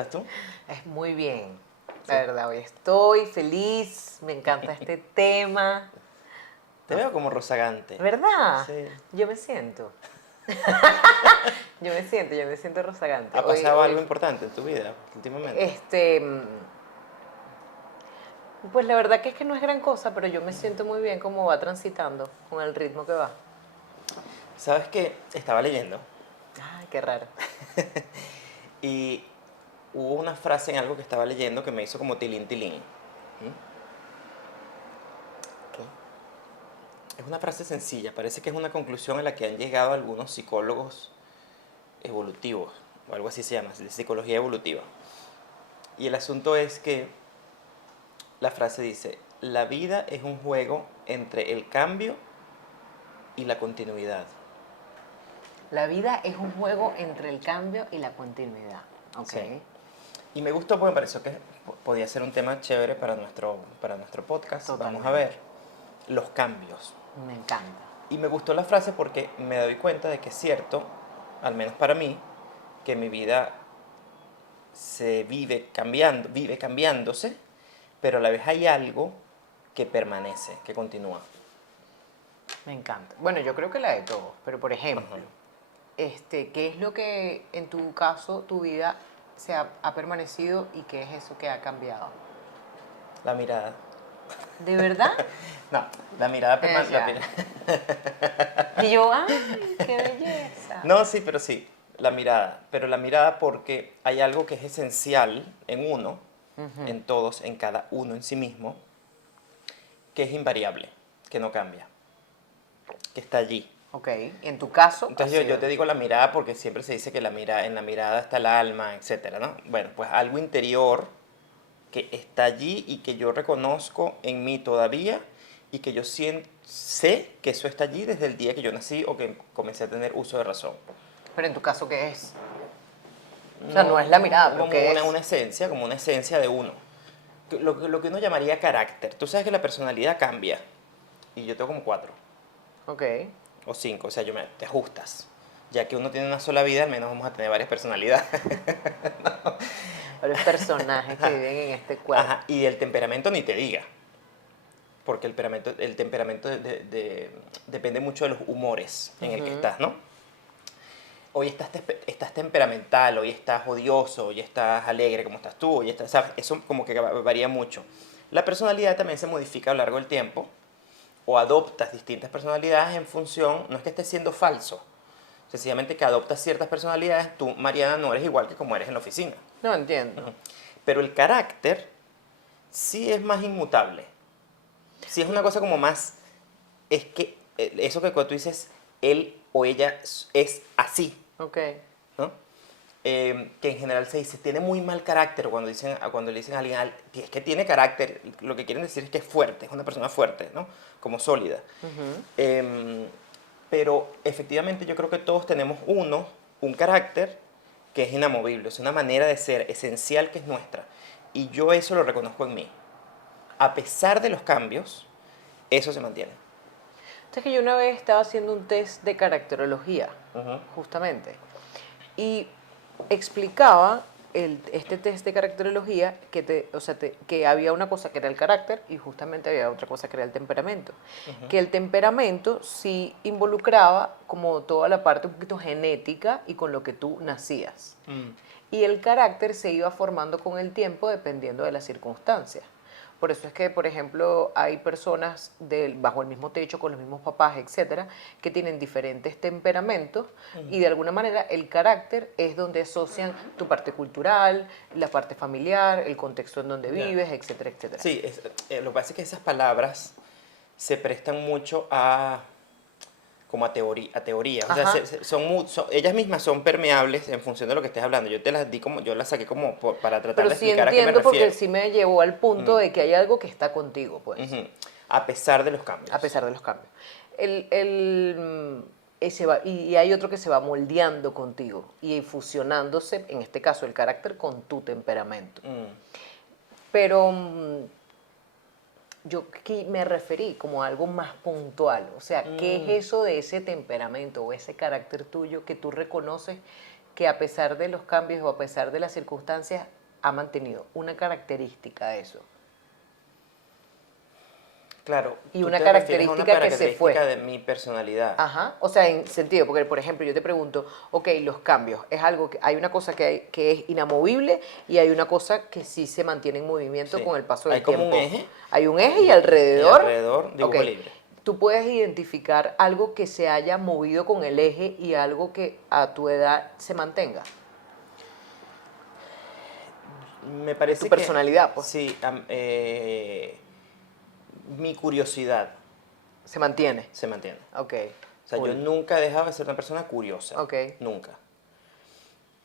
estás tú? Es muy bien, Sí. la verdad, hoy estoy feliz, me encanta este tema. Te veo como rozagante. ¿Verdad? Sí. Yo me siento. Yo me siento rozagante. ¿Ha pasado algo importante en tu vida últimamente? este, mm, pues la verdad que es que no es gran cosa, pero yo me siento muy bien cómo va transitando con el ritmo que va. ¿Sabes qué? Estaba leyendo Ay, qué raro. y hubo una frase en algo que estaba leyendo que me hizo como tilín tilín. ¿Mm? ¿Qué? Es una frase sencilla, parece que es una conclusión a la que han llegado algunos psicólogos evolutivos, o algo así se llama, de psicología evolutiva. Y el asunto es que la frase dice, la vida es un juego entre el cambio y la continuidad. La vida es un juego entre el cambio y la continuidad. Ok. Sí. Y me gustó porque me pareció que podía ser un tema chévere para nuestro podcast. Vamos a Totalmente. ver los cambios. Me encanta. Y me gustó la frase porque me doy cuenta de que es cierto, al menos para mí, que mi vida se vive cambiándose, pero a la vez hay algo que permanece, que continúa. Me encanta. Bueno, yo creo que la de todos, pero por Ajá. ejemplo, ¿qué es lo que en tu caso, tu vida ha permanecido y qué es eso que ha cambiado? La mirada. ¿De verdad? No, la mirada permanece. Ya. Y yo, ¡ay, qué belleza! No, sí, pero sí, la mirada. Pero la mirada porque hay algo que es esencial en uno, en todos, en cada uno en sí mismo, que es invariable, que no cambia, que está allí. Ok, en tu caso ha Entonces yo sido. te digo la mirada porque siempre se dice que en la mirada está el alma, etcétera, ¿no? Bueno, pues algo interior que está allí y que yo reconozco en mí todavía y que yo sé que eso está allí desde el día que yo nací o que comencé a tener uso de razón. Pero en tu caso, ¿qué es? O sea, no No, es la mirada, pero como ¿qué es? como una esencia de uno. Lo que uno llamaría carácter. Tú sabes que la personalidad cambia. Y yo tengo como 4 Ok. o 5, o sea, te ajustas. Ya que uno tiene una sola vida, al menos vamos a tener varias personalidades. Varios personajes que viven en este cuerpo. Ajá, y el temperamento ni te diga. Porque el temperamento depende mucho de los humores en el que estás, ¿no? Hoy estás temperamental, hoy estás odioso, hoy estás alegre como estás tú, hoy estás, ¿sabes? Eso como que varía mucho. La personalidad también se modifica a lo largo del tiempo o adoptas distintas personalidades en función, no es que estés siendo falso, sencillamente que adoptas ciertas personalidades, tú, Mariana, no eres igual que como eres en la oficina. No entiendo. Pero el carácter sí es más inmutable, sí es una cosa como más, es que eso que cuando tú dices, él o ella es así, Ok. ¿no? Que en general se dice, tiene muy mal carácter, cuando le dicen a alguien, es que tiene carácter, lo que quieren decir es que es fuerte, es una persona fuerte, ¿no? Como sólida. Pero efectivamente yo creo que todos tenemos un carácter que es inamovible, es una manera de ser esencial que es nuestra. Y yo eso lo reconozco en mí. A pesar de los cambios, eso se mantiene. Entonces que yo una vez estaba haciendo un test de caracterología, Ujú. justamente, y explicaba este test de caracterología que había una cosa que era el carácter y justamente había otra cosa que era el temperamento. Que el temperamento sí involucraba como toda la parte un poquito genética y con lo que tú nacías. Y el carácter se iba formando con el tiempo dependiendo de las circunstancias. Por eso es que, por ejemplo, hay personas bajo el mismo techo, con los mismos papás, etcétera, que tienen diferentes temperamentos y de alguna manera el carácter es donde asocian tu parte cultural, la parte familiar, el contexto en donde Ya. vives, etcétera, etcétera. Sí, lo que pasa es que esas palabras se prestan mucho como a teoría. O sea, Ajá. ellas mismas son permeables en función de lo que estés hablando. Yo las saqué como para tratar Pero de sí explicar a qué me entiendo porque refiero. sí me llevó al punto de que hay algo que está contigo, pues. Ujú. A pesar de los A cambios. pesar de los cambios. Y hay otro que se va moldeando contigo y fusionándose, en este caso el carácter, con tu temperamento. Pero yo aquí me referí como a algo más puntual. O sea, ¿qué es eso de ese temperamento o ese carácter tuyo que tú reconoces que a pesar de los cambios o a pesar de las circunstancias ha mantenido una característica de eso. Claro. Y tú una te refieres a característica que se fue. de mi personalidad. Ajá, o sea, en sentido, porque por ejemplo yo te pregunto, ok, los cambios, es algo que hay una cosa que es inamovible y hay una cosa que sí se mantiene en movimiento Sí. con el paso del Hay como tiempo. un eje. Hay un eje y Y alrededor. alrededor dibujo Ok, libre. tú puedes identificar algo que se haya movido con el eje y algo que a tu edad se mantenga. Me parece Tu personalidad, pues. Sí, mi curiosidad Se mantiene. se mantiene. Ok. O sea, cool. yo nunca he dejado de ser una persona curiosa. Ok. Nunca.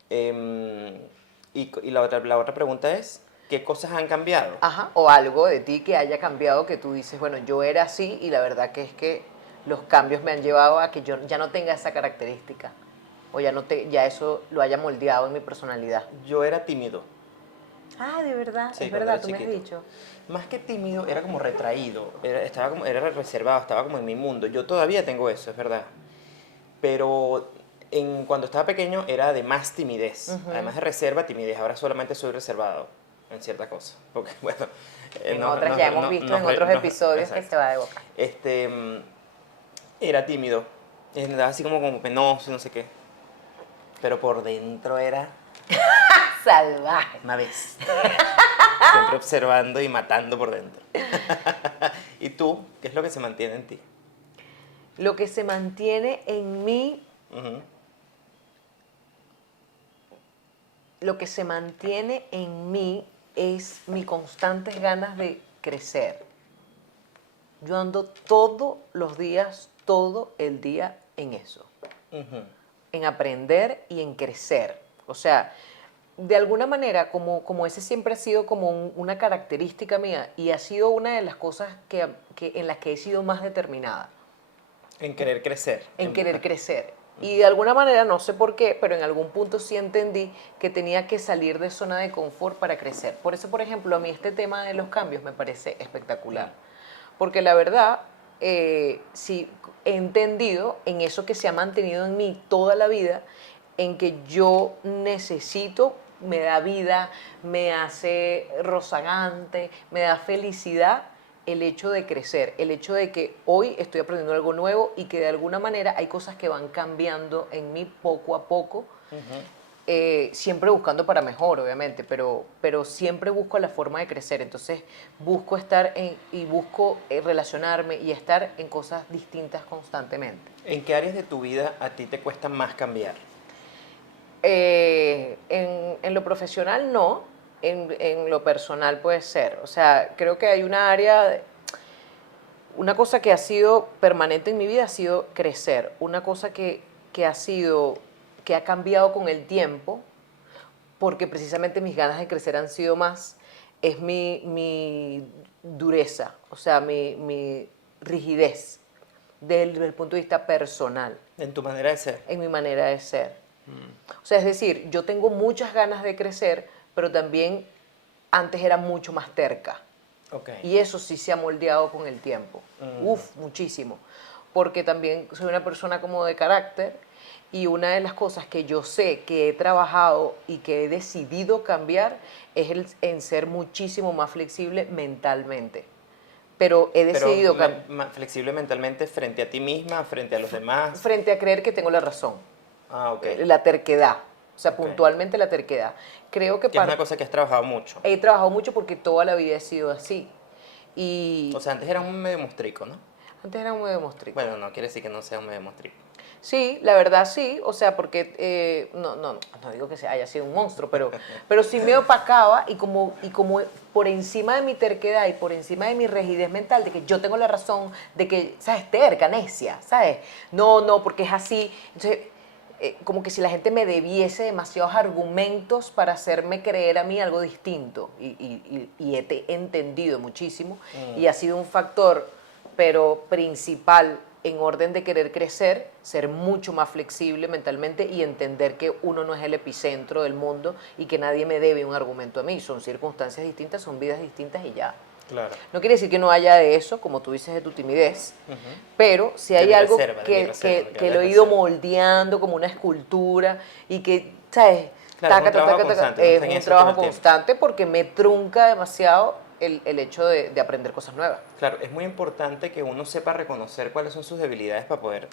Y la otra pregunta es, ¿qué cosas han cambiado? Ajá, o algo de ti que haya cambiado que tú dices, bueno, yo era así y la verdad que es que los cambios me han llevado a que yo ya no tenga esa característica o ya eso lo haya moldeado en mi personalidad. Yo era tímido. Ah, de verdad, Sí, es cuando verdad, era tú me has chiquito. dicho. Más que tímido, era como retraído, era reservado, estaba como en mi mundo. Yo todavía tengo eso, es verdad. Pero cuando estaba pequeño era de más timidez, además de reserva, timidez. Ahora solamente soy reservado en ciertas cosas. Porque, bueno, En otras ya hemos visto en otros episodios que se va de boca. Era tímido, andaba así como penoso, no sé qué. Pero por dentro era Salvaje. una bestia. Siempre observando y matando por dentro. ¿Y tú? ¿Qué es lo que se mantiene en ti? Lo que se mantiene en mí, Ujú. lo que se mantiene en mí es mis constantes ganas de crecer. Yo ando todos los días, todo el día en eso. Ujú. En aprender y en crecer. O sea, de alguna manera, como ese siempre ha sido como una característica mía y ha sido una de las cosas en las que he sido más determinada, En querer crecer. en querer crecer. Y de alguna manera, no sé por qué, pero en algún punto sí entendí que tenía que salir de zona de confort para crecer. Por eso, por ejemplo, a mí este tema de los cambios me parece espectacular. Porque la verdad, sí he entendido en eso que se ha mantenido en mí toda la vida, en que yo necesito, me da vida, me hace rozagante, me da felicidad el hecho de crecer, el hecho de que hoy estoy aprendiendo algo nuevo y que de alguna manera hay cosas que van cambiando en mí poco a poco, siempre buscando para mejor, obviamente, pero siempre busco la forma de crecer. Entonces busco y busco relacionarme y estar en cosas distintas constantemente. ¿En qué áreas de tu vida a ti te cuesta más cambiar? En lo profesional no, en lo personal puede ser. O sea, creo que hay una cosa que ha sido permanente en mi vida ha sido crecer. Una cosa que ha cambiado con el tiempo, porque precisamente mis ganas de crecer han sido más, es mi dureza, o sea, mi rigidez desde el punto de vista personal, En tu manera de ser. en mi manera de ser. O sea, es decir, yo tengo muchas ganas de crecer, pero también antes era mucho más terca. Okay. Y eso sí se ha moldeado con el tiempo. Uf, muchísimo. Porque también soy una persona como de carácter y una de las cosas que yo sé que he trabajado y que he decidido cambiar es en ser muchísimo más flexible mentalmente. Pero he decidido flexible mentalmente frente a ti misma, frente a los demás. frente a creer que tengo la razón. Ah, ok. La terquedad. O sea, Ok. puntualmente la terquedad. Creo que Que es una cosa que has trabajado mucho. he trabajado mucho porque toda la vida he sido así. Y O sea, antes era un medio mostrico, ¿no? antes era muy demostrado. Bueno, no quiere decir que no sea un medio mostrico. Sí, la verdad sí, o sea, porque no digo que haya sido un monstruo, pero sí me opacaba y como por encima de mi terquedad y por encima de mi rigidez mental, de que yo tengo la razón, de que, ¿sabes? Terca, necia, ¿sabes? No, porque es así. Entonces, como que si la gente me debiese demasiados argumentos para hacerme creer a mí algo distinto y he entendido muchísimo y ha sido un factor, pero principal en orden de querer crecer, ser mucho más flexible mentalmente y entender que uno no es el epicentro del mundo y que nadie me debe un argumento a mí. Son circunstancias distintas, son vidas distintas y ya. Claro. No quiere decir que no haya de eso, como tú dices, de tu timidez, pero si De hay mi algo reserva, de mi reserva, que lo he ido moldeando como una escultura y que ¿sabes? Claro, es un Taca, trabajo taca, taca, constante, uno está es en un eso todo trabajo el tiempo. constante porque me trunca demasiado el hecho de aprender cosas nuevas. Claro, es muy importante que uno sepa reconocer cuáles son sus debilidades para poder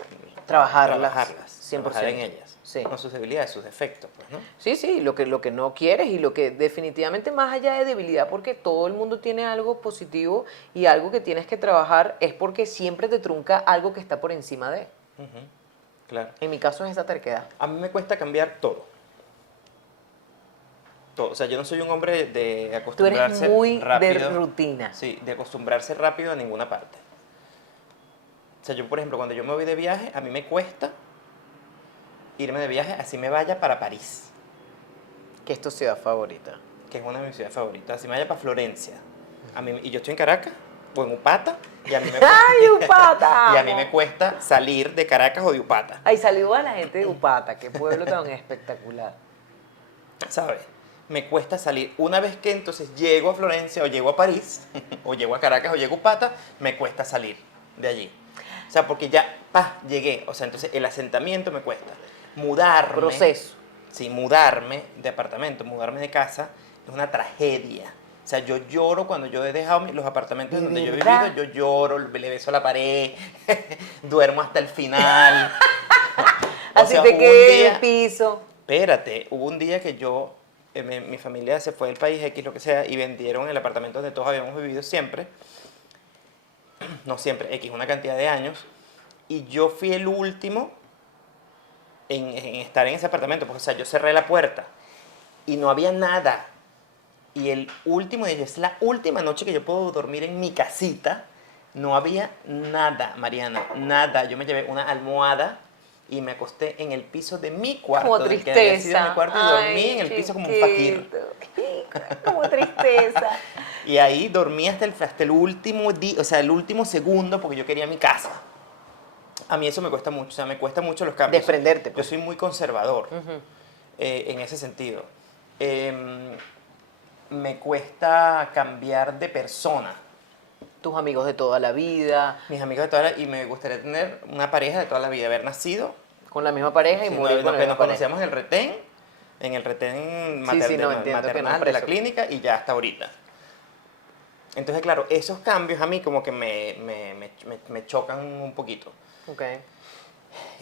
Trabajarlas, trabajar en 100%. ellas. Sí. No sus debilidades, sus defectos, pues, ¿no? Sí, sí, lo que no quieres y lo que definitivamente más allá de debilidad, porque todo el mundo tiene algo positivo y algo que tienes que trabajar, es porque siempre te trunca algo que está por encima de. Ujú, claro. En mi caso es esa terquedad. A mí me cuesta cambiar todo. Todo. O sea, yo no soy un hombre de Tú eres acostumbrarse muy de rápido. rutina. Sí, de acostumbrarse rápido a ninguna parte. O sea, yo, por ejemplo, cuando yo me voy de viaje, a mí me cuesta irme de viaje, así me vaya para París, Que es tu ciudad favorita. que es una de mis ciudades favoritas, así me vaya para Florencia. Y yo estoy en Caracas o en Upata, y a mí me ¡Ay, Upata! y a mí amo! me cuesta salir de Caracas o de Upata, Ay, salió a la gente de Upata, qué pueblo tan espectacular. ¿sabes? Me cuesta salir. Una vez que entonces llego a Florencia o llego a París, o llego a Caracas o llego a Upata, me cuesta salir de allí. O sea, porque ya, llegué. O sea, entonces el asentamiento me cuesta. Mudarme. Proceso. Sí, mudarme de apartamento, mudarme de casa, es una tragedia. O sea, yo lloro cuando yo he dejado los apartamentos ¿De donde yo he verdad? vivido, yo lloro, le beso a la pared, duermo hasta el final. O Así sea, te hubo un quedé en día, el piso. espérate, hubo un día que mi familia se fue del país X, lo que sea, y vendieron el apartamento donde todos habíamos vivido siempre, no siempre, X, una cantidad de años, y yo fui el último en estar en ese apartamento, porque, o sea, yo cerré la puerta y no había nada. Y el último día, es la última noche que yo puedo dormir en mi casita, no había nada, Mariana, nada. Yo me llevé una almohada y me acosté en el piso de mi Como cuarto, del que había sido mi tristeza. cuarto, y dormí en Ay, el piso como un fakir. chiquito. Como tristeza. Y ahí dormí hasta el último día, o sea, el último segundo, porque yo quería mi casa. A mí eso me cuesta mucho, o sea, me cuesta mucho los cambios. Desprenderte, Yo pues. soy muy conservador en ese sentido. Me cuesta cambiar de persona. Tus amigos de toda la vida, Mis amigos de y me gustaría tener una pareja de toda la vida, haber nacido, con la misma pareja y sí, morir con la que misma nos pareja. conocíamos en el retén Sí, sí, no, entiendo que no, maternal de la preso. clínica y ya hasta ahorita. Entonces, claro, esos cambios a mí como que me chocan un poquito. Ok.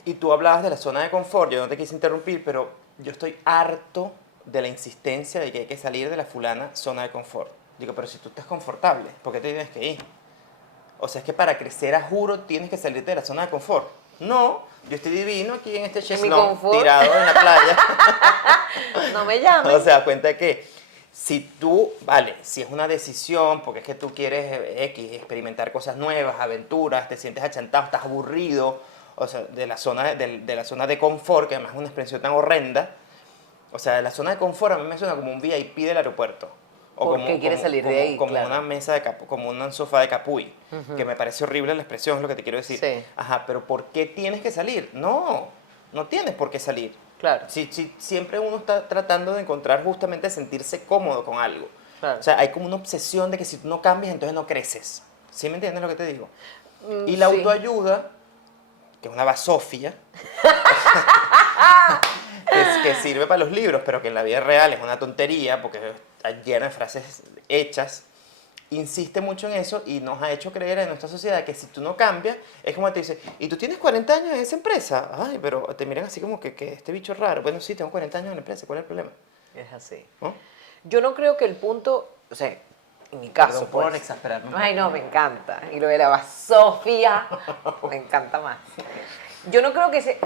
Y tú hablabas de la zona de confort, yo no te quise interrumpir, pero yo estoy harto de la insistencia de que hay que salir de la fulana zona de confort. Digo, pero si tú estás confortable, ¿por qué te tienes que ir? O sea, es que para crecer, a juro, tienes que salirte de la zona de confort. No, yo estoy divino aquí en este En mi cheslón confort. tirado en la playa. No me llames. O sea, cuenta que si tú, vale, si es una decisión, porque es que tú quieres X, experimentar cosas nuevas, aventuras, te sientes achantado, estás aburrido, o sea, de la zona de confort, que además es una expresión tan horrenda, o sea, la zona de confort a mí me suena como un VIP del aeropuerto. O ¿Por como, qué quieres salir de ahí? como Claro. una mesa de como un sofá de capuy, que me parece horrible la expresión, es lo que te quiero decir. Sí. Ajá, pero ¿por qué tienes que salir? No, no tienes por qué salir. Claro. Si siempre uno está tratando de encontrar justamente sentirse cómodo con algo. Claro. O sea, hay como una obsesión de que si tú no cambias, entonces no creces. ¿Sí me entiendes lo que te digo? Y la Sí. autoayuda, que es una basofia, que sirve para los libros, pero que en la vida real es una tontería, porque está llena de frases hechas, insiste mucho en eso y nos ha hecho creer en nuestra sociedad que si tú no cambias, es como te dice, ¿y tú tienes 40 años en esa empresa? Ay, pero te miran así como que este bicho es raro. Bueno, sí, tengo 40 años en la empresa, ¿cuál es el problema? Es así. ¿No? Yo no creo que el punto, o sea, en mi caso, Perdón por pues. exasperarme un Ay, no, me encanta. Y lo de la Sofía, me encanta más. Yo no creo que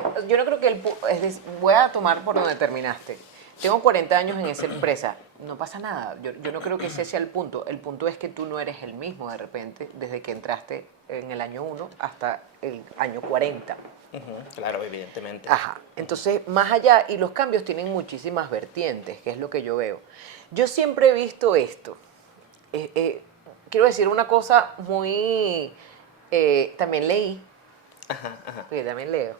voy a tomar por donde terminaste. Tengo 40 años en esa empresa. No pasa nada. Yo no creo que ese sea el punto. El punto es que tú no eres el mismo de repente desde que entraste en el año 1 hasta el año 40. Claro, evidentemente. Ajá. Entonces, más allá, y los cambios tienen muchísimas vertientes, que es lo que yo veo. Yo siempre he visto esto. Quiero decir una cosa muy... también leí, Ajá, ajá. porque también leo.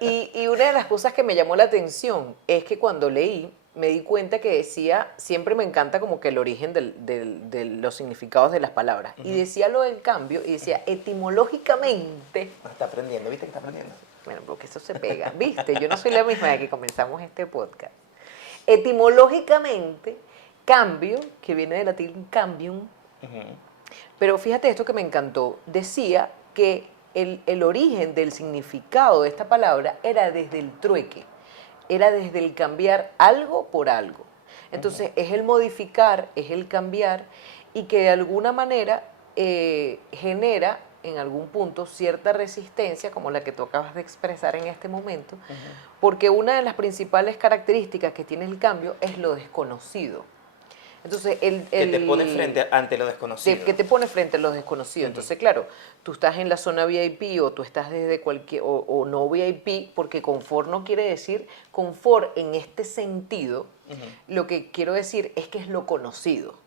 Y una de las cosas que me llamó la atención es que cuando leí, me di cuenta que decía, siempre me encanta como que el origen de los significados de las palabras. Y decía lo del cambio, y decía, etimológicamente, Está aprendiendo, ¿viste que está aprendiendo? Bueno, porque eso se pega. ¿Viste? Yo no soy la misma de que comenzamos este podcast. Etimológicamente, cambio, que viene del latín cambium, pero fíjate esto que me encantó, decía que el origen del significado de esta palabra era desde el trueque, era desde el cambiar algo por algo. Entonces es el modificar, es el cambiar y que de alguna manera genera en algún punto cierta resistencia como la que tú acabas de expresar en este momento, porque una de las principales características que tiene el cambio es lo desconocido. Entonces, que te pone frente ante lo desconocido. Que te pone frente a lo desconocido. Entonces, claro, tú estás en la zona VIP o tú estás desde cualquier, o no VIP, porque confort no quiere decir confort en este sentido. Lo que quiero decir es que es lo conocido.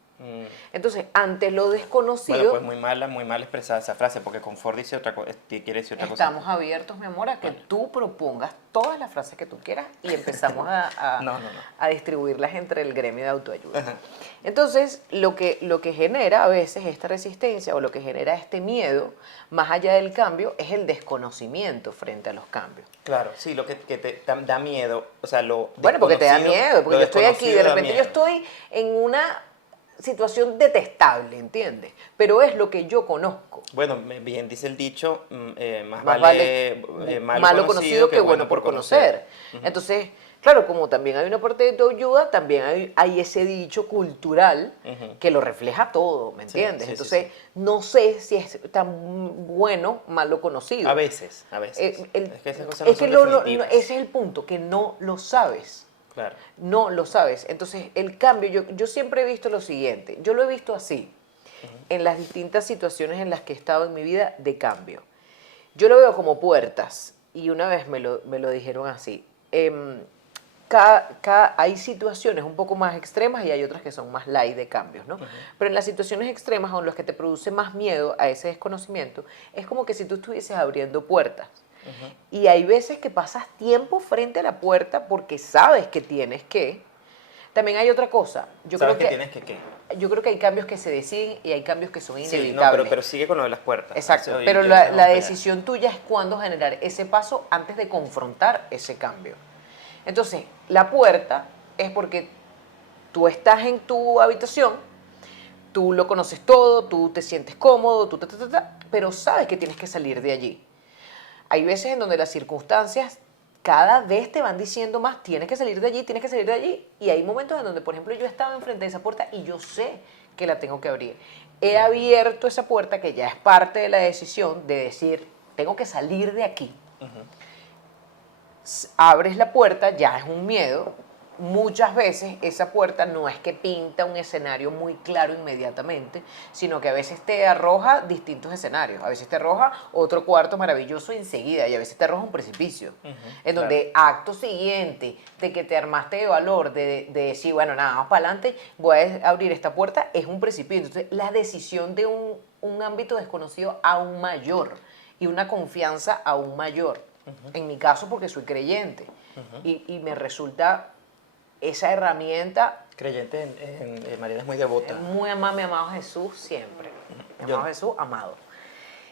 Entonces, ante lo desconocido... Bueno, pues muy mal expresada esa frase, porque confort dice otra cosa, quiere decir otra cosa. Estamos abiertos, mi amor, a que tú propongas todas las frases que tú quieras y empezamos a distribuirlas entre el gremio de autoayuda. Entonces, lo que genera a veces esta resistencia o lo que genera este miedo, más allá del cambio, es el desconocimiento frente a los cambios. Claro, sí, lo que te da miedo, o sea, lo bueno, porque te da miedo, porque yo estoy aquí, de repente miedo. yo estoy en una situación detestable, ¿entiendes? Pero es lo que yo conozco. Bueno, bien dice el dicho, más vale malo conocido que bueno por conocer. Entonces, claro, como también hay una parte de autoayuda, también hay ese dicho cultural que lo refleja todo, ¿me entiendes? Entonces, no sé si es tan bueno malo conocido. A veces. Es que esas cosas es que definitivas. ese es el punto, que no lo sabes. Claro. No lo sabes. Entonces, el cambio, yo siempre he visto lo siguiente, yo lo he visto así, en las distintas situaciones en las que he estado en mi vida de cambio. Yo lo veo como puertas, y una vez me lo dijeron así. Hay situaciones un poco más extremas y hay otras que son más light de cambios, ¿no? Pero en las situaciones extremas o en las que te produce más miedo a ese desconocimiento, es como que si tú estuvieses abriendo puertas. Y hay veces que pasas tiempo frente a la puerta porque sabes que tienes que. También hay otra cosa. ¿Sabes que tienes que qué? Yo creo que hay cambios que se deciden y hay cambios que son inevitables. Sí, no, pero sigue con lo de las puertas. Exacto, pero la decisión tuya es cuándo generar ese paso antes de confrontar ese cambio. Entonces, la puerta es porque tú estás en tu habitación, tú lo conoces todo, tú te sientes cómodo, pero sabes que tienes que salir de allí. Hay veces en donde las circunstancias cada vez te van diciendo más, tienes que salir de allí, tienes que salir de allí. Y hay momentos en donde, por ejemplo, yo estaba enfrente de esa puerta y yo sé que la tengo que abrir. He abierto esa puerta que ya es parte de la decisión de decir, tengo que salir de aquí. Abres la puerta, ya es un miedo. Muchas veces esa puerta no es que pinta un escenario muy claro inmediatamente, sino que a veces te arroja distintos escenarios. A veces te arroja otro cuarto maravilloso enseguida y a veces te arroja un precipicio. En donde acto siguiente de que te armaste de valor, de decir, bueno, nada, vamos para adelante, voy a abrir esta puerta, es un precipicio. Entonces, la decisión de un ámbito desconocido aún mayor y una confianza aún mayor. En mi caso, porque soy creyente y me resulta esa herramienta. Creyente Mariana es muy devota. Muy amado, mi amado Jesús siempre. Mi amado Jesús, amado.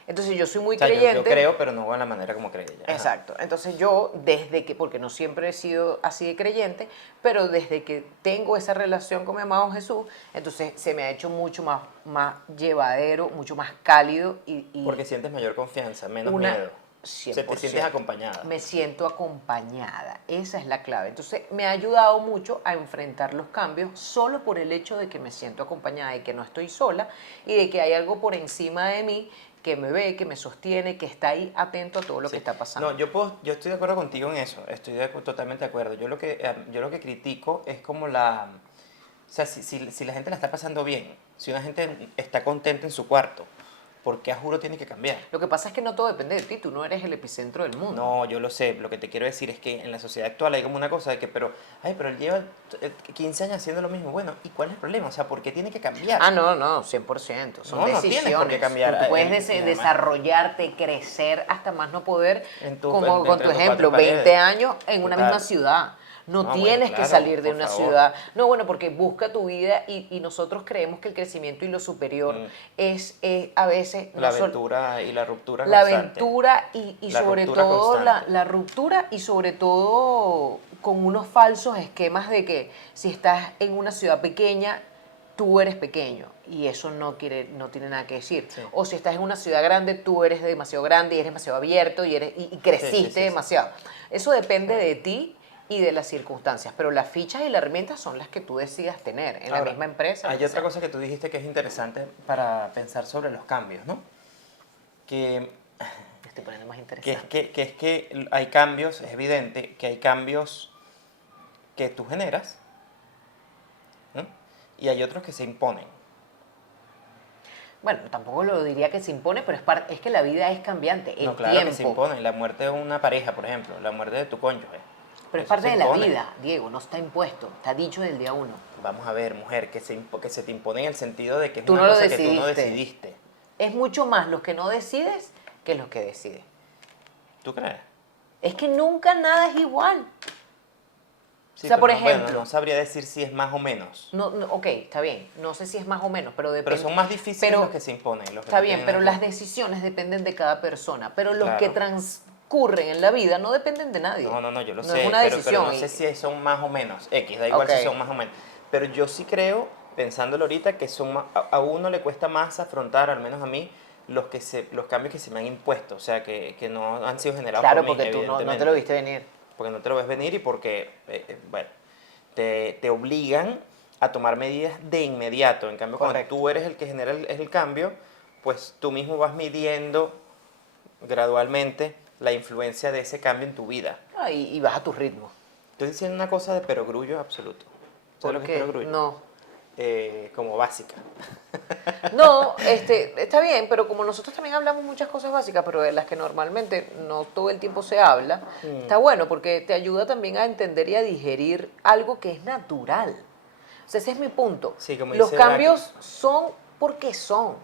Entonces yo soy muy Yo creyente. creo, pero no de la manera como cree ella. Exacto. Entonces yo, desde que, porque no siempre he sido así de creyente, pero desde que tengo esa relación con mi amado Jesús, entonces se me ha hecho mucho más llevadero, mucho más cálido. Porque sientes mayor confianza, menos miedo. 100%. Te sientes acompañada. Me siento acompañada, esa es la clave. Entonces me ha ayudado mucho a enfrentar los cambios solo por el hecho de que me siento acompañada y que no estoy sola y de que hay algo por encima de mí que me ve, que me sostiene, que está ahí atento a todo lo que está pasando. No, yo estoy de acuerdo contigo en eso, estoy totalmente de acuerdo. Yo lo que critico es como o sea, si la gente la está pasando bien, si una gente está contenta en su cuarto, ¿por qué a juro tiene que cambiar? Lo que pasa es que no todo depende de ti, tú no eres el epicentro del mundo. No, yo lo sé, lo que te quiero decir es que en la sociedad actual hay como una cosa de que, pero él lleva 15 años haciendo lo mismo. Bueno, ¿y cuál es el problema? O sea, ¿por qué tiene que cambiar? No, 100%. Son decisiones. No tienes por qué cambiar. Tú puedes desarrollarte, crecer hasta más no poder, como con tu ejemplo, 20 años en una misma ciudad. No, No, bueno, tienes que claro, salir de por una favor. ciudad. No, bueno, porque busca tu vida y nosotros creemos que el crecimiento y lo superior Mm. es a veces La no solo aventura y la ruptura la constante. aventura y La sobre ruptura todo constante. la ruptura y sobre todo con unos falsos esquemas de que si estás en una ciudad pequeña, tú eres pequeño y eso no tiene nada que decir. Sí. O si estás en una ciudad grande, tú eres demasiado grande y eres demasiado abierto y creciste Sí, sí, sí, sí. demasiado. Eso depende Claro. de ti y de las circunstancias, pero las fichas y las herramientas son las que tú decidas tener en la Ahora, misma empresa. Lo hay que otra sea. cosa que tú dijiste que es interesante para pensar sobre los cambios, ¿no? Que, Me estoy poniendo más que, interesante. es que hay cambios, es evidente que hay cambios que tú generas, ¿no? Y hay otros que se imponen. Bueno, tampoco lo diría que se impone, pero es que la vida es cambiante, No, el claro que se tiempo. imponen. La muerte de una pareja, por ejemplo, la muerte de tu cónyuge. Pero es Eso parte se de la impone. vida, Diego, no está impuesto, está dicho del día uno. Vamos a ver, mujer, que se te impone en el sentido de que es Tú una no lo cosa que tú no decidiste. decidiste. Es mucho más los que no decides que los que deciden. ¿Tú crees? Es que nunca nada es igual. Sí, O sea, pero por no, bueno, ejemplo, no sabría decir si es más o menos. ok, está bien, no sé si es más o menos, pero Pero depende. son más difíciles Pero los que se imponen, los que está no bien, tienen pero nada que las ver. decisiones dependen de cada persona, pero los que Claro. transcurren en la vida no dependen de nadie. No, no, no, yo lo No es sé, una pero decisión. no sé si son más o menos. X, da igual Ok. si son más o menos. Pero yo sí creo, pensándolo ahorita, que a uno le cuesta más afrontar, al menos a mí, los cambios que se me han impuesto. O sea, que no han sido generados por Claro, mí, porque tú no te lo evidentemente. viste venir. Porque no te lo ves venir y porque, bueno, te obligan a tomar medidas de inmediato. En cambio, cuando Correcto. tú eres el que genera el cambio, pues tú mismo vas midiendo gradualmente la influencia de ese cambio en tu vida. Y vas a tu ritmo. Estoy diciendo una cosa de perogrullo absoluto. ¿Sabes lo que es Porque perogrullo? no. Como básica. No, está bien, pero como nosotros también hablamos muchas cosas básicas, pero de las que normalmente no todo el tiempo se habla, está bueno porque te ayuda también a entender y a digerir algo que es natural. O sea, ese es mi punto. Sí, como Los dice Aki. cambios son porque son.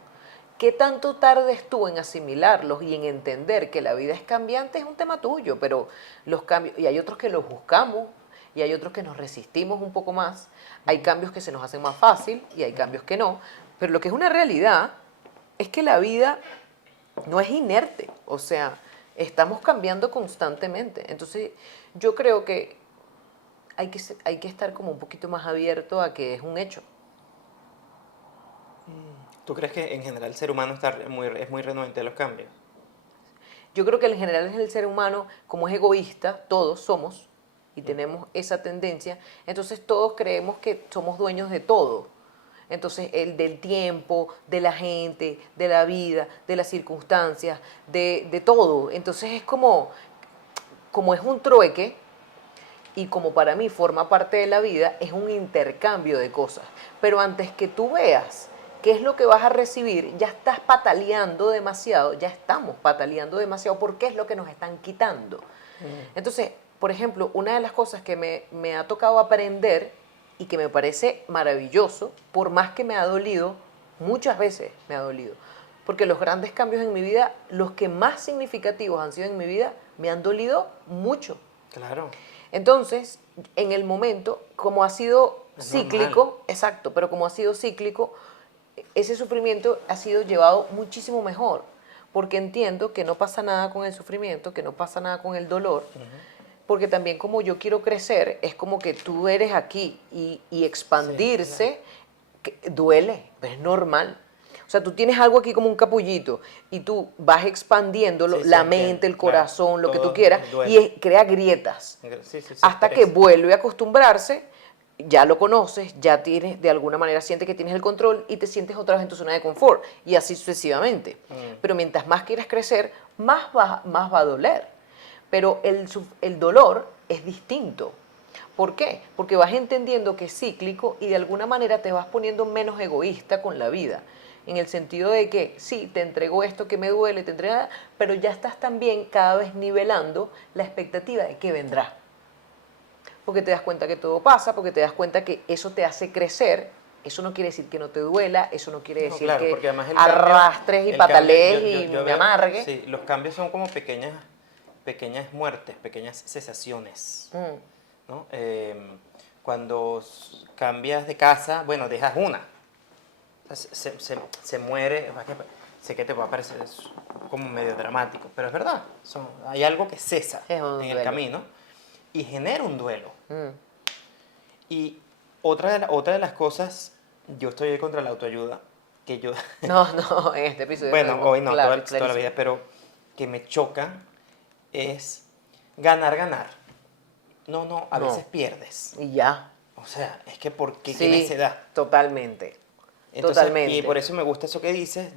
¿Qué tanto tardes tú en asimilarlos y en entender que la vida es cambiante es un tema tuyo? Pero los cambios, y hay otros que los buscamos y hay otros que nos resistimos un poco más. Hay cambios que se nos hacen más fácil y hay cambios que no. Pero lo que es una realidad es que la vida no es inerte. O sea, estamos cambiando constantemente. Entonces, yo creo que hay que estar como un poquito más abierto a que es un hecho. ¿Tú crees que en general el ser humano es muy renuente a los cambios? Yo creo que en general es el ser humano, como es egoísta, todos somos y tenemos esa tendencia, entonces todos creemos que somos dueños de todo. Entonces, el del tiempo, de la gente, de la vida, de las circunstancias, de todo. Entonces es como es un trueque y como para mí forma parte de la vida, es un intercambio de cosas. Pero antes que tú veas qué es lo que vas a recibir, ya estás pataleando demasiado, ya estamos pataleando demasiado porque es lo que nos están quitando. Entonces, por ejemplo, una de las cosas que me ha tocado aprender y que me parece maravilloso, por más que me ha dolido, muchas veces me ha dolido, porque los grandes cambios en mi vida, los que más significativos han sido en mi vida, me han dolido mucho. Claro. Entonces, en el momento, como ha sido Es cíclico, normal. exacto, pero como ha sido cíclico, ese sufrimiento ha sido llevado muchísimo mejor, porque entiendo que no pasa nada con el sufrimiento, que no pasa nada con el dolor, porque también como yo quiero crecer, es como que tú eres aquí y Sí, claro. expandirse duele, pero es normal. O sea, tú tienes algo aquí como un capullito y tú vas expandiéndolo, Sí, sí, la entiendo. mente, el Claro. corazón, lo que tú Todo quieras, y duele. crea grietas Sí, sí, sí, hasta que expresa. vuelve a acostumbrarse, ya lo conoces, ya tienes, de alguna manera sientes que tienes el control y te sientes otra vez en tu zona de confort y así sucesivamente. Pero mientras más quieras crecer, más va a doler. Pero el dolor es distinto. ¿Por qué? Porque vas entendiendo que es cíclico y de alguna manera te vas poniendo menos egoísta con la vida. En el sentido de que sí, te entrego esto que me duele, te entrego, pero ya estás también cada vez nivelando la expectativa de qué vendrá. Porque te das cuenta que todo pasa, porque te das cuenta que eso te hace crecer. Eso no quiere decir que no te duela, eso no quiere No, decir claro, que porque además arrastres y el cambio, patalees y yo me veo, amargue. sí, los cambios son como pequeñas muertes, pequeñas cesaciones. ¿no? Cuando cambias de casa, bueno, dejas una. O sea, se muere, sé que te va a parecer como medio dramático, pero es verdad, hay algo que cesa Es un en el duelo. camino y genera un duelo. Mm. Y otra de las cosas, yo estoy contra la autoayuda, que yo, No, no, en este episodio lo bueno, vimos hoy no, claro, toda la clarísimo. vida, pero que me choca es ganar, ganar. No, no, a No. veces pierdes. Y ya. O sea, es que ¿por qué Sí, necedad? totalmente. Entonces, Totalmente. y por eso me gusta eso que dices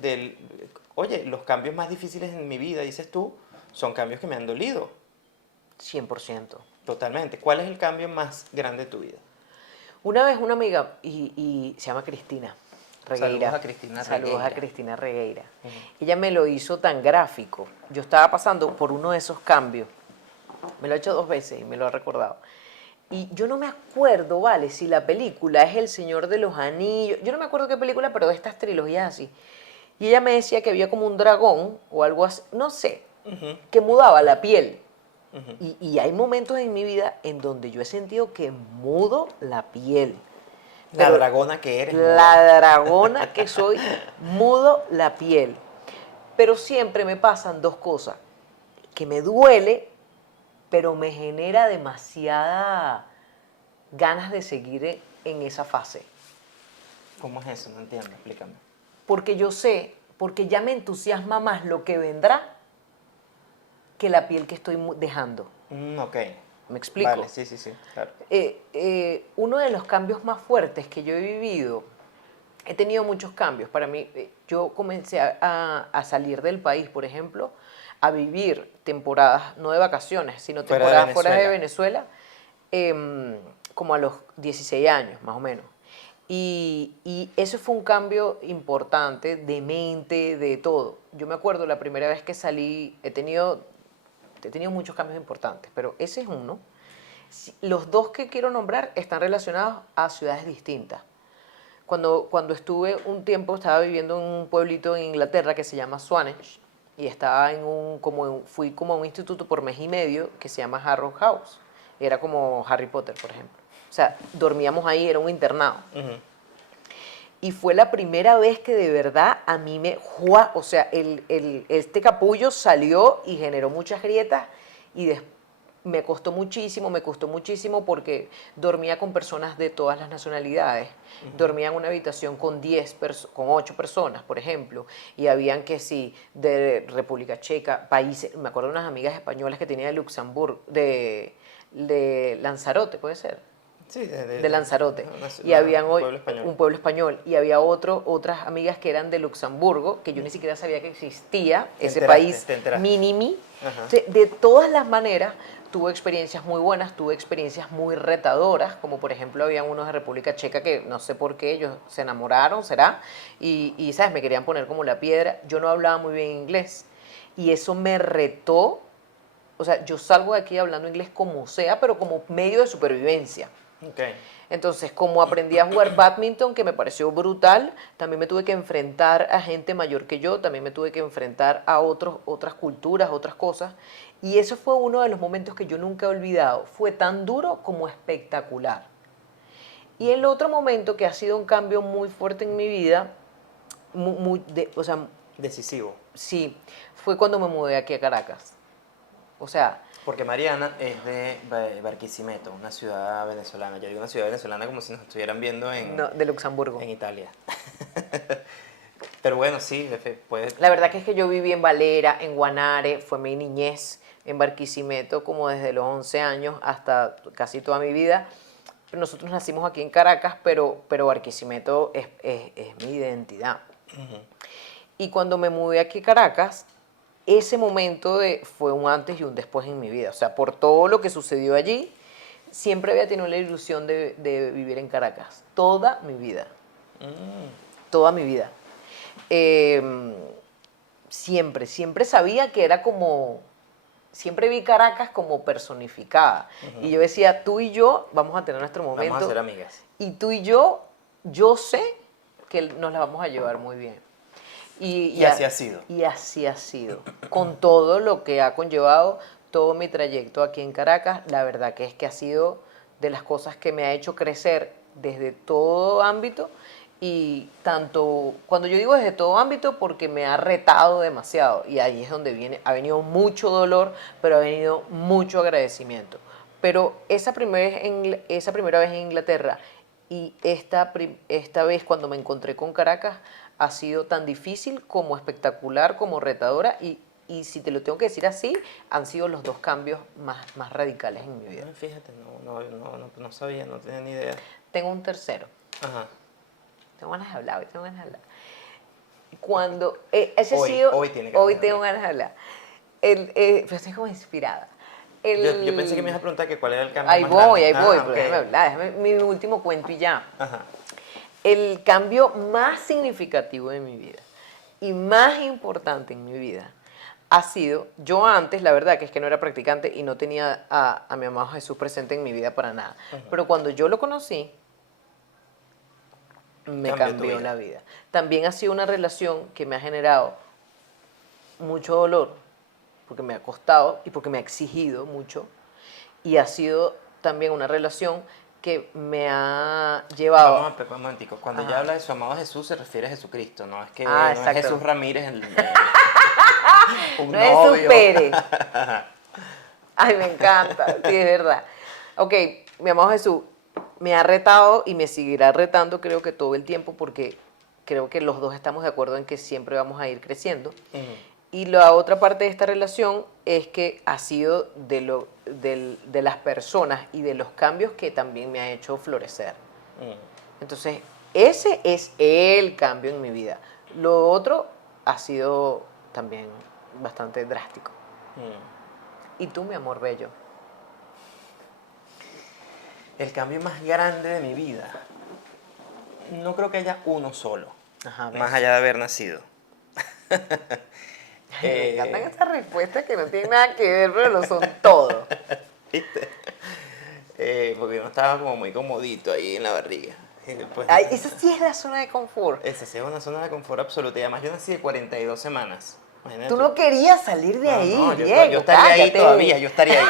oye, los cambios más difíciles en mi vida, dices tú, son cambios que me han dolido. 100%. Totalmente. ¿Cuál es el cambio más grande de tu vida? Una vez una amiga, y se llama Cristina Regueira. Saludos a Cristina Saludos Regueira. a Cristina Regueira. Ella me lo hizo tan gráfico. Yo estaba pasando por uno de esos cambios. Me lo ha hecho 2 veces y me lo ha recordado. Y yo no me acuerdo, ¿vale? Si la película es El Señor de los Anillos. Yo no me acuerdo qué película, pero de estas trilogías así. Y ella me decía que había como un dragón o algo así, no sé, que mudaba la piel. Y hay momentos en mi vida en donde yo he sentido que mudo la piel. La Pero dragona que eres. la dragona que soy, mudo la piel. Pero siempre me pasan 2 cosas. Que me duele, pero me genera demasiada ganas de seguir en esa fase. ¿Cómo es eso? No entiendo, explícame. Porque yo sé, porque ya me entusiasma más lo que vendrá que la piel que estoy dejando. Ok. ¿Me explico? Vale, sí, claro. Uno de los cambios más fuertes que yo he vivido, he tenido muchos cambios. Para mí, yo comencé a salir del país, por ejemplo, a vivir temporadas, no de vacaciones, sino Fuera de temporadas fuera de Venezuela. Venezuela, como a los 16 años, más o menos. Y eso fue un cambio importante de mente, de todo. Yo me acuerdo la primera vez que salí, he tenido muchos cambios importantes, pero ese es uno. Los 2 que quiero nombrar están relacionados a ciudades distintas. Cuando estuve un tiempo, estaba viviendo en un pueblito en Inglaterra que se llama Swanage, y estaba fui como a un instituto por mes y medio que se llama Harrow House. Era como Harry Potter, por ejemplo. O sea, dormíamos ahí, era un internado. Y fue la primera vez que de verdad a mí o sea, este capullo salió y generó muchas grietas y me costó muchísimo porque dormía con personas de todas las nacionalidades. Dormía en una habitación con 8 personas, por ejemplo, y habían que sí, de República Checa, países, me acuerdo de unas amigas españolas que tenía de Luxemburgo, de Lanzarote, ¿puede ser? Sí, De Lanzarote. Y habían un pueblo español. Y había otras amigas que eran de Luxemburgo, que yo ni siquiera sabía que existía, ese país mini-mi. De todas las maneras, tuve experiencias muy buenas, tuve experiencias muy retadoras, como por ejemplo había unos de República Checa que no sé por qué ellos se enamoraron, será, y ¿sabes? Me querían poner como la piedra. Yo no hablaba muy bien inglés y eso me retó. O sea, yo salgo de aquí hablando inglés como sea, pero como medio de supervivencia. Okay. Entonces, como aprendí a jugar badminton, que me pareció brutal, también me tuve que enfrentar a gente mayor que yo, también me tuve que enfrentar a otras culturas, otras cosas. Y eso fue uno de los momentos que yo nunca he olvidado. Fue tan duro como espectacular. Y el otro momento que ha sido un cambio muy fuerte en mi vida, o sea, decisivo. Sí, fue cuando me mudé aquí a Caracas. O sea, porque Mariana es de Barquisimeto, una ciudad venezolana. Yo digo una ciudad venezolana como si nos estuvieran viendo de Luxemburgo. En Italia. Pero bueno, sí, puede. La verdad que es que yo viví en Valera, en Guanare, fue mi niñez en Barquisimeto como desde los 11 años hasta casi toda mi vida. Nosotros nacimos aquí en Caracas, pero Barquisimeto es mi identidad. Y cuando me mudé aquí a Caracas, ese momento fue un antes y un después en mi vida. O sea, por todo lo que sucedió allí, siempre había tenido la ilusión de vivir en Caracas. Toda mi vida. Toda mi vida. Siempre sabía que era como... Siempre vi Caracas como personificada. Y yo decía, tú y yo vamos a tener nuestro momento. Vamos a ser amigas. Y tú y yo sé que nos la vamos a llevar muy bien. Y así ha sido. Y así ha sido. Con todo lo que ha conllevado todo mi trayecto aquí en Caracas, la verdad que es que ha sido de las cosas que me ha hecho crecer desde todo ámbito. Y tanto, cuando yo digo desde todo ámbito, porque me ha retado demasiado. Y ahí es donde ha venido mucho dolor, pero ha venido mucho agradecimiento. Pero esa primera vez en Inglaterra y esta vez cuando me encontré con Caracas ha sido tan difícil como espectacular, como retadora. Y si te lo tengo que decir así, han sido los dos cambios más radicales en mi vida. Fíjate, no sabía, no tenía ni idea. Tengo un tercero. Ajá. Tengo ganas de hablar, hoy tengo ganas de hablar. Cuando, Hoy tiene ganas hoy de tengo hablar. ganas de hablar. Pero estoy como inspirada. Yo pensé que me ibas a preguntar que cuál era el cambio Ahí más voy, grande. ahí voy, Ah, pero ok. déjame hablar, mi último cuento y ya. Ajá. El cambio más significativo de mi vida y más importante en mi vida ha sido, yo antes, la verdad que es que no era practicante y no tenía a mi amado Jesús presente en mi vida para nada, pero cuando yo lo conocí, me Cambió tu cambió vida. la vida. También ha sido una relación que me ha generado mucho dolor, porque me ha costado y porque me ha exigido mucho, y ha sido también una relación que me ha llevado... Vamos a ver, un momentico. Cuando ella Ajá. habla de su amado Jesús, se refiere a Jesucristo, no es que Ah, no es exacto. Jesús Ramírez, un No es Jesús novio. Pérez. Ay, me encanta, sí, es verdad. Ok, mi amado Jesús, me ha retado y me seguirá retando creo que todo el tiempo porque creo que los dos estamos de acuerdo en que siempre vamos a ir creciendo. Ujú. Y la otra parte de esta relación es que ha sido de las personas y de los cambios que también me ha hecho florecer. Ujú. Entonces, ese es el cambio en mi vida. Lo otro ha sido también bastante drástico. Ujú. ¿Y tú, mi amor bello? El cambio más grande de mi vida. No creo que haya uno solo. Ajá, ¿ves? Más allá de haber nacido. Ay, me encantan esas respuestas que no tienen nada que ver, pero lo son todo. ¿Viste? Porque uno estaba como muy comodito ahí en la barriga. Y después, Ay, esa sí es la zona de confort. esa sí es una zona de confort absoluta. Y además yo nací de 42 semanas. Imagínate Tú tú. no querías salir de ahí, No, Diego, yo estaría ahí cállate. todavía, yo estaría ahí.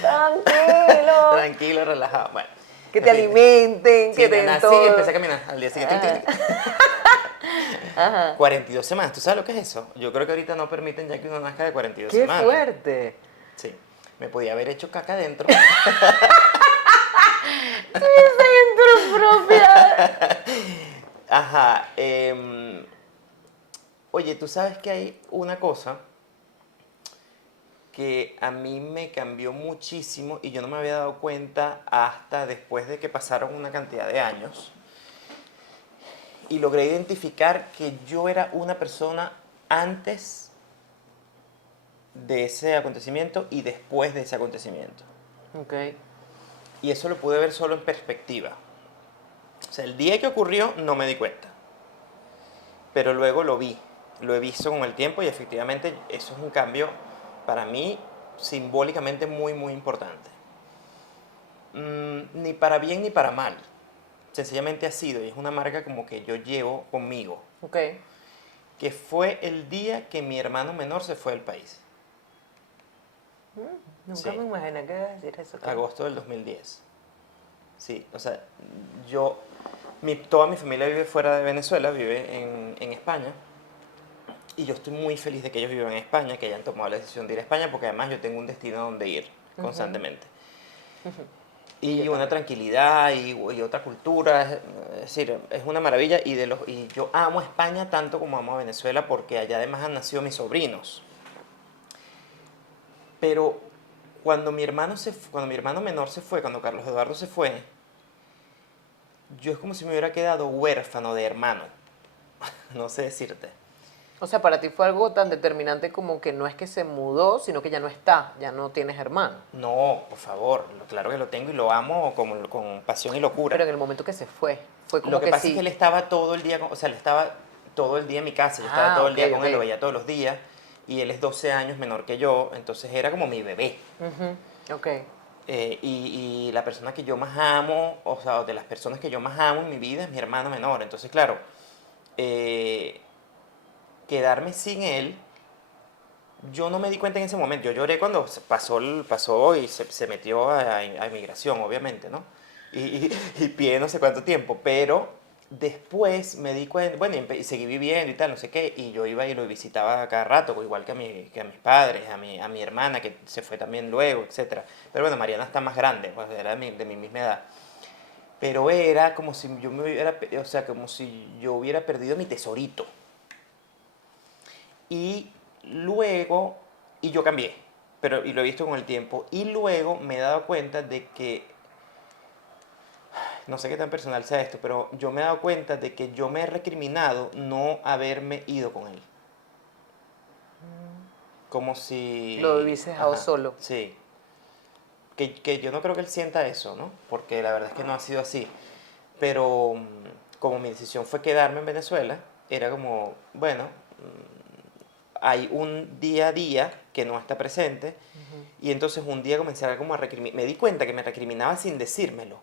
Tranquilo. Tranquilo, relajado. Bueno. Que en te fin. alimenten, Sí, que te me den nací y todo. empecé a caminar al día siguiente. Ajá. 42 semanas, ¿tú sabes lo que es eso? Yo creo que ahorita no permiten ya que uno nazca de 42 ¡Qué semanas. fuerte! Sí, me podía haber hecho caca adentro. Centro propia. Ajá. Oye, tú sabes que hay una cosa que a mí me cambió muchísimo y yo no me había dado cuenta hasta después de que pasaron una cantidad de años. Y logré identificar que yo era una persona antes de ese acontecimiento y después de ese acontecimiento. Ok. Y eso lo pude ver solo en perspectiva. O sea, el día que ocurrió no me di cuenta. Pero luego lo vi. Lo he visto con el tiempo y efectivamente eso es un cambio para mí simbólicamente muy, muy importante. Ni para bien ni para mal. Sencillamente ha sido y es una marca como que yo llevo conmigo. Ok. Que fue el día que mi hermano menor se fue del país. Nunca Sí. me imaginé que ibas a decir eso. Agosto del 2010. Sí, o sea, toda mi familia vive fuera de Venezuela, vive en España. Y yo estoy muy feliz de que ellos vivan en España, que hayan tomado la decisión de ir a España, porque además yo tengo un destino a donde ir constantemente. Y Yo una también. tranquilidad y otra cultura, es decir, es una maravilla. Y yo amo España tanto como amo a Venezuela, porque allá además han nacido mis sobrinos. Pero cuando mi hermano menor se fue, cuando Carlos Eduardo se fue, yo es como si me hubiera quedado huérfano de hermano. No sé decirte. O sea, para ti fue algo tan determinante como que no es que se mudó, sino que ya no está, ya no tienes hermano. No, por favor, claro que lo tengo y lo amo con pasión y locura. Pero en el momento que se fue como Lo que pasa sí. es que él estaba todo el día, o sea, él estaba todo el día en mi casa, yo estaba todo el Ok, día con ok. él, lo veía todos los días, y él es 12 años menor que yo, entonces era como mi bebé. Ok. Y la persona que yo más amo, o sea, de las personas que yo más amo en mi vida es mi hermano menor. Entonces, claro, quedarme sin él Yo no me di cuenta en ese momento. Yo lloré cuando pasó y se metió a inmigración, obviamente, ¿no? Y pide no sé cuánto tiempo, pero después me di cuenta, bueno, y seguí viviendo y tal, no sé qué, y yo iba y lo visitaba cada rato, igual que a mis padres, a mi hermana, que se fue también luego, etcétera. Pero bueno, Mariana está más grande, pues era de mi misma edad. Pero era como si yo me hubiera, o sea, como si yo hubiera perdido mi tesorito. Y luego, y yo cambié, pero y lo he visto con el tiempo, y luego me he dado cuenta de que, no sé qué tan personal sea esto, pero yo me he dado cuenta de que yo me he recriminado no haberme ido con él. Como Lo si... hubieses dejado Ajá, solo. sí. Que yo no creo que él sienta eso, ¿no? Porque la verdad es que no ha sido así. Pero como mi decisión fue quedarme en Venezuela, era como, bueno, hay un día a día que no está presente y entonces un día comencé a como a recriminar, me di cuenta que me recriminaba sin decírmelo,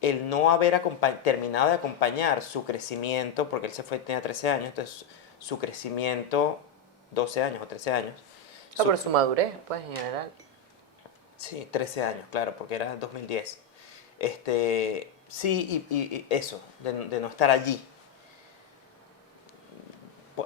el no haber terminado de acompañar su crecimiento, porque él se fue, tenía 13 años, entonces su crecimiento, 12 años o 13 años, Ah, su, pero su madurez, pues, en general. sí, 13 años, claro, porque era 2010. Sí, y eso, de no estar allí.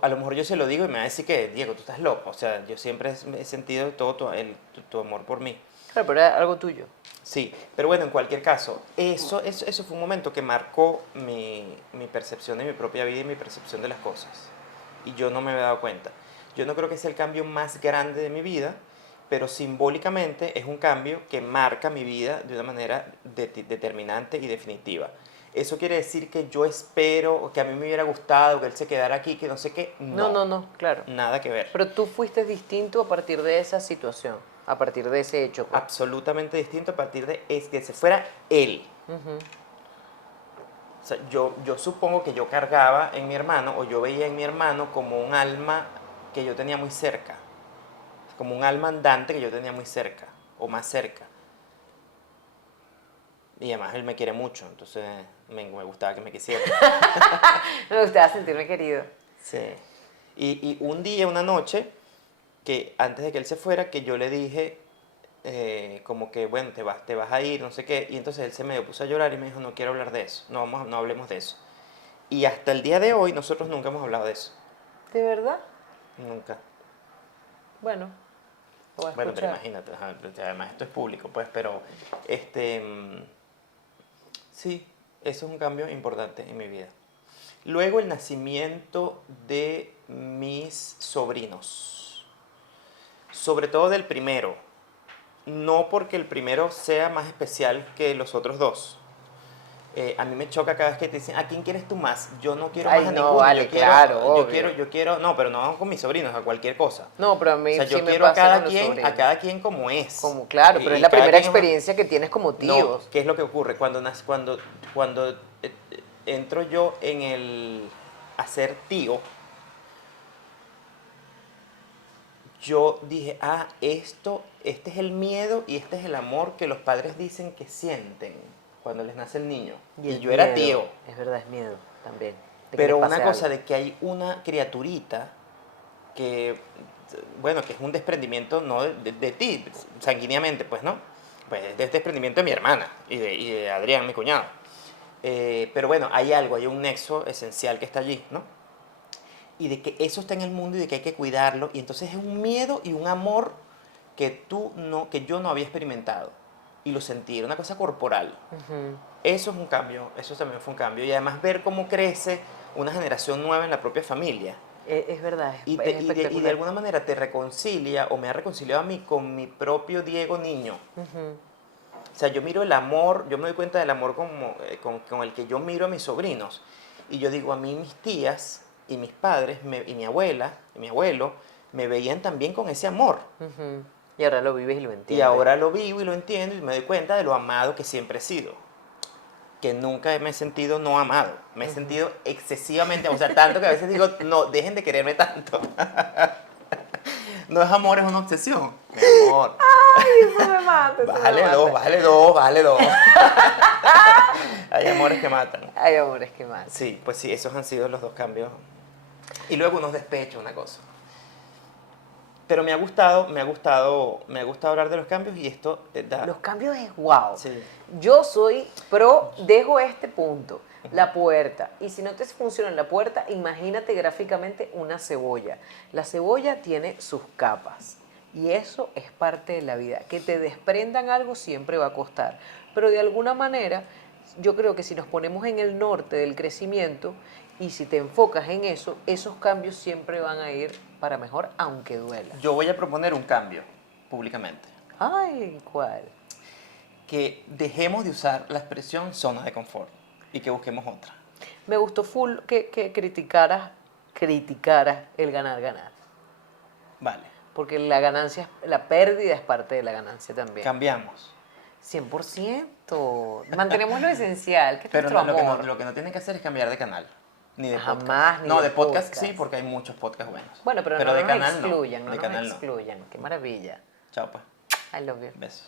A lo mejor yo se lo digo y me va a decir que, Diego, tú estás loco. O sea, yo siempre he sentido todo tu amor por mí. Claro, pero era algo tuyo. Sí, pero bueno, en cualquier caso, eso fue un momento que marcó mi percepción de mi propia vida y mi percepción de las cosas. Y yo no me había dado cuenta. Yo no creo que sea el cambio más grande de mi vida, pero simbólicamente es un cambio que marca mi vida de una manera determinante y definitiva. ¿Eso quiere decir que yo espero, o que a mí me hubiera gustado que él se quedara aquí, que no sé qué? No, No, no, no, claro. nada que ver. Pero tú fuiste distinto a partir de esa situación, a partir de ese hecho, pues. Absolutamente distinto a partir de es que se fuera él. O sea, yo supongo que yo cargaba en mi hermano, o yo veía en mi hermano como un alma que yo tenía muy cerca, como un alma andante que yo tenía muy cerca, o más cerca. Y además él me quiere mucho, entonces me gustaba que me quisiera. Me gustaba sentirme querido. Sí. Y un día, una noche, que antes de que él se fuera, que yo le dije, como que, bueno, te vas a ir, no sé qué. Y entonces él se me puso a llorar y me dijo, no quiero hablar de eso, no hablemos de eso. Y hasta el día de hoy nosotros nunca hemos hablado de eso. ¿De verdad? Nunca. Bueno, lo voy a Bueno, pero escuchar. imagínate, ajá, además esto es público, pues, pero este, sí, eso es un cambio importante en mi vida. Luego el nacimiento de mis sobrinos, sobre todo del primero, no porque el primero sea más especial que los otros dos. A mí me choca cada vez que te dicen, ¿a quién quieres tú más? Yo no quiero más Ay, a no, ninguno, vale, claro, obvio. no, pero no con mis sobrinos, a cualquier cosa. No, pero a O mí sea, sí yo me quiero pasa con los a sobrinos. cada quien como es. Como, claro, pero es la Cada primera quien es experiencia que tienes como no, tíos. ¿qué es lo que ocurre? Cuando entro yo en el a ser tío, yo dije, ah, este es el miedo y este es el amor que los padres dicen que sienten cuando les nace el niño. Y Y el yo era miedo, tío. es verdad, es miedo también. De que les Pero pase una cosa algo. de que hay una criaturita que, bueno, que es un desprendimiento no de ti, sanguíneamente, pues, ¿no? Pues es de desprendimiento de mi hermana y de Adrián, mi cuñado. Pero bueno, hay algo, hay un nexo esencial que está allí, ¿no? Y de que eso está en el mundo y de que hay que cuidarlo. Y entonces es un miedo y un amor que yo no había experimentado. Y lo sentí, era una cosa corporal. Eso es un cambio, eso también fue un cambio. Y además ver cómo crece una generación nueva en la propia familia. Es verdad, Y es y de espectacular. alguna manera te reconcilia o me ha reconciliado a mí con mi propio Diego niño. O sea, yo miro el amor, yo me doy cuenta del amor con el que yo miro a mis sobrinos. Y yo digo, a mí mis tías y mis padres y mi abuela y mi abuelo me veían también con ese amor. Y ahora lo vives y lo Y entiendes. ahora lo vivo y lo entiendo y me doy cuenta de lo amado que siempre he sido. Que nunca me he sentido no amado. Me he sentido excesivamente, o sea, tanto que a veces digo, no, dejen de quererme tanto. No es amor, es una obsesión. Mi amor. Ay, eso me mata, eso me mata. Bájale dos, bájale dos. Hay amores que matan. Hay amores que más. Sí, pues sí, esos han sido los dos cambios. Y luego unos despechos, una cosa. Pero me ha gustado hablar de los cambios y esto da... Los cambios es wow. Sí. Yo soy pro, dejo este punto, la puerta. Y si no te funciona la puerta, imagínate gráficamente una cebolla. La cebolla tiene sus capas. Y eso es parte de la vida. Que te desprendan algo siempre va a costar. Pero de alguna manera, yo creo que si nos ponemos en el norte del crecimiento y si te enfocas en eso, esos cambios siempre van a ir para mejor, aunque duela. Yo voy a proponer un cambio públicamente. Ay, ¿cuál? Que dejemos de usar la expresión zona de confort y que busquemos otra. Me gustó full que criticaras el ganar. Vale. Porque la ganancia, la pérdida es parte de la ganancia también. Cambiamos. 100%. Mantenemos lo esencial, que es Pero nuestro amor. lo que no tienen que hacer es cambiar de canal. Ni de Jamás, podcast. ni No, de de podcast podcast. sí, porque hay muchos podcasts buenos. Bueno, pero no de nos canal excluyan, no. no De nos canal no. excluyan. Qué maravilla. Chao, pues. I love you. Besos.